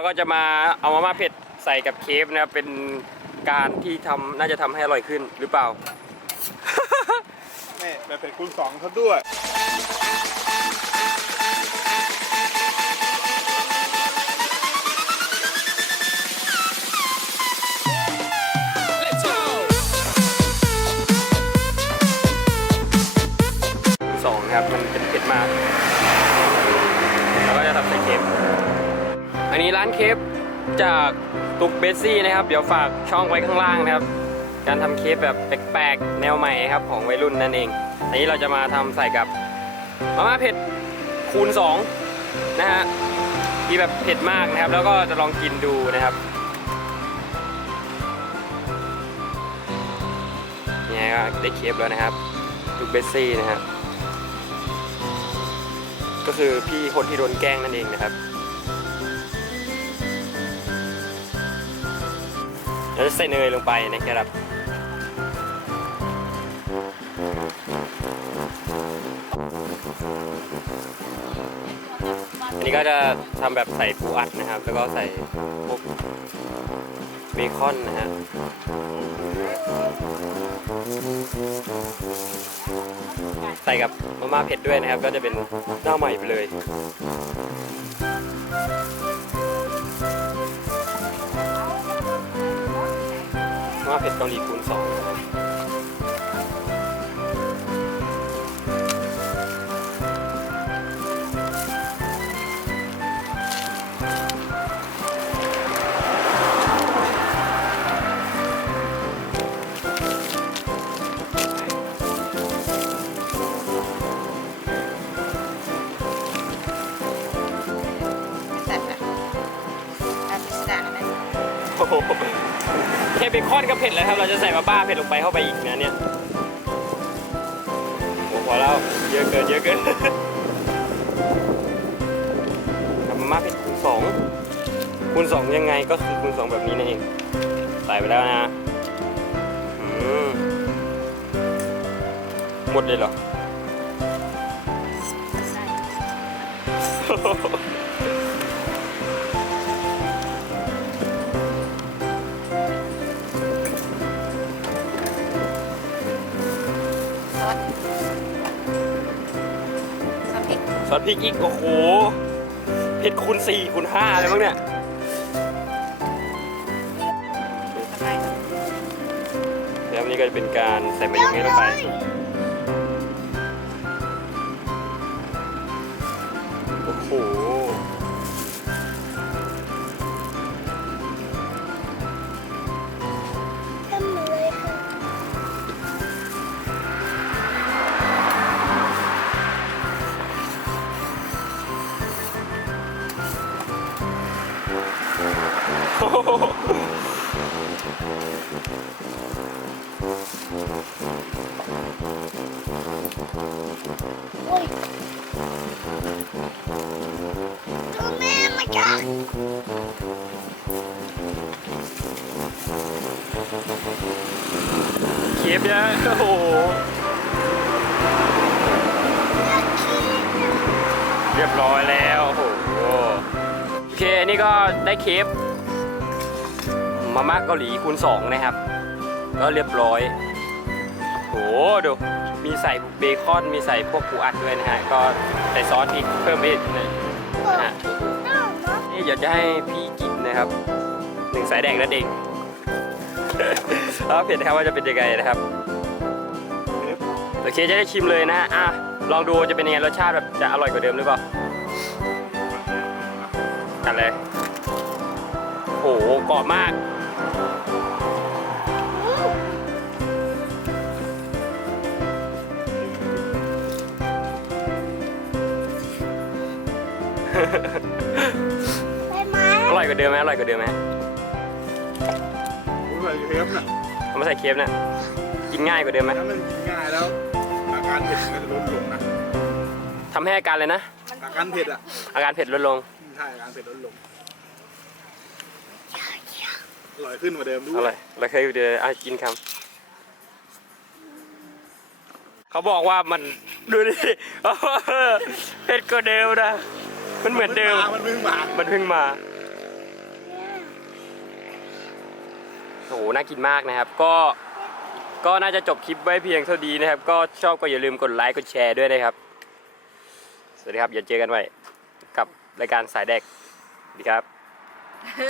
เราก็จะมาเอามาม่าเผ็ดใส่กับเคฟนะครับเป็นการที่ทำน่าจะทำให้อร่อยขึ้นหรือเปล่า นี่แบบเผ็ดคูณสองเขาด้วย อันนี้ร้านเคฟจากตุกเบสซี่นะครับ เดี๋ยวฝากช่องไว้ข้างล่างนะครับ การทำเคฟแบบแปลกๆ แนวใหม่ครับของวัยรุ่นนั่นเอง อันนี้เราจะมาทำใส่กับมาม่าเผ็ดคูณ 2 นะฮะที่แบบเผ็ดมากนะครับ แล้วก็จะลองกินดูนะครับเนี่ยก็ได้เคฟแล้วนะครับตุกเบสซี่นะฮะก็คือพี่คนที่โดนแกล้งนั่นเองนะครับ เราจะใส่เนยลงไปนะครับอันนี้ก็จะทำแบบใส่ปูอัดนะครับ แล้วก็ใส่พวกเบคอนนะฮะใส่กับมาม่าเผ็ดด้วยนะครับ ก็จะเป็นหน้าใหม่ไปเลย เผ็ดเกาหลีคูณสอง แค่เบคอนก็เผ็ดแล้วครับ เราจะใส่มาบ้าเผ็ดลงไปเข้าไปอีกนะเนี่ยโอ้พอแล้วเยอะเกินเยอะเกินทำมาเผ็ดคูณสองคูณสองยังไงก็คือคูณสองแบบนี้นั่นเอง ใส่ไปแล้วนะหมดเลยเหรอ ซอสพริกซอสพริกอีกโอ้โหเผ็ดคูณสี่คูณห้าเลยมั้งเนี่ยทำไมแล้วนี่ก็จะเป็นการใส่มายองเนสลงไป โอ้โหเคฟเนี่ยโอ้โหเรียบร้อยแล้วโอ้โหโอเคอันนี้ก็ได้เคฟ มาม่าเกาหลีคูณ2นะครับ ก็เรียบร้อยโหดูมีใส่เบคอนมีใส่พวกปูอัดด้วยนะฮะก็ใส่ซอสอีกเพิ่มไปอีกนะฮะนี่อยากจะให้พี่กินนะครับหนึ่งสายแดงนั่นเองแล้วเผ็ดนะครับว่าจะเป็นยังไงนะครับโอเคจะได้ชิมเลยนะอะลองดูจะเป็นยังไงรสชาติแบบจะอร่อยกว่าเดิมหรือเปล่ากันเลยโหกรอบมาก อร่อยกว่าเดิมไหมอร่อยกว่าเดิมไหมผมใส่เทปน่ะเอามาใส่เคี๊ยวน่ะกินง่ายกว่าเดิมไหมถ้ามันกินง่ายแล้ว อาการเผ็ดมันก็จะลดลงนะ ทำให้อาการเลยนะ อาการเผ็ดอะอาการเผ็ดลดลง ใช่อาการเผ็ดลดลง อร่อยขึ้นกว่าเดิมด้อวร่อยยเราเคยเดี๋ยวอะกินคำเขาบอกว่ามันดูดิ เผ็ดกว่าเดิมนะ มันเหมือนเดิม มันเพิ่งมามันเพิ่งมา โอ้โห น่ากินมากนะครับ ก็ ก็น่าจะจบคลิปไว้เพียงเท่านี้นะครับ ก็ชอบก็อย่าลืมกดไลค์ กดแชร์ด้วยนะครับ สวัสดีครับ อย่าเจอกันไว้ กับรายการสายแดก ดีครับ